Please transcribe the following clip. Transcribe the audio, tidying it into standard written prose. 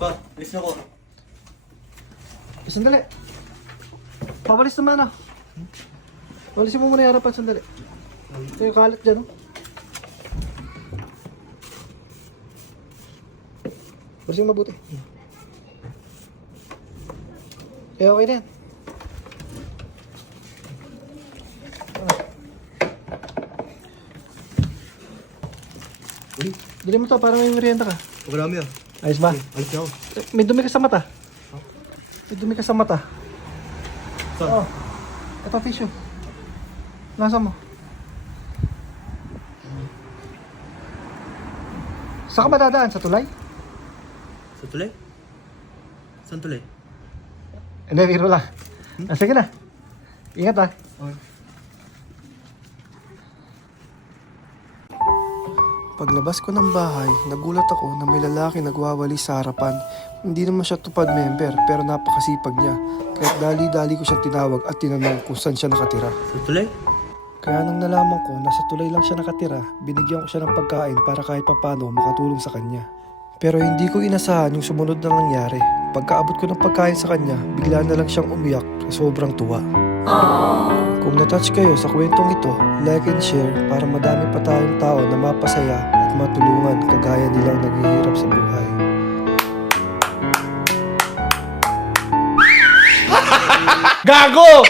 Pa, alis na ko. Sandali. Papalis naman ah. Palisin mo muna yung harapan, sandali. Ito yung kalat dyan, oh. Palisin mo mabuti. Okay na yan. Uy, Dili mo to, parang may merienda ka. pagkadami ah. Ayos ba? Alis na ako. May dumi ka sa mata. May dumi ka sa mata. Saan? Oh. Ito tissue. Nasa mo? Saan ka ba dadaan? Sa tulay? Sa tulay? Saan tulay? Hindi, biro lang. Sige na. Ingat ah. Okay. Paglabas ko ng bahay, nagulat ako na may lalaki nagwawali sa harapan. Hindi naman siya tupad member pero napakasipag niya. Kaya dali-dali ko siyang tinawag at tinanong kung saan siya nakatira. Sa tulay? Kaya nang nalaman ko na sa tulay lang siya nakatira, binigyan ko siya ng pagkain para kahit papano makatulong sa kanya. Pero hindi ko inasahan yung sumunod na nangyari. Pagkaabot ko ng pagkain sa kanya, bigla na lang siyang umiyak sa sobrang tuwa. Kung natouch kayo sa kwentong ito, like and share para madami pa tayong tao na mapasaya at matulungan kagaya nilang naghihirap sa buhay. Gago!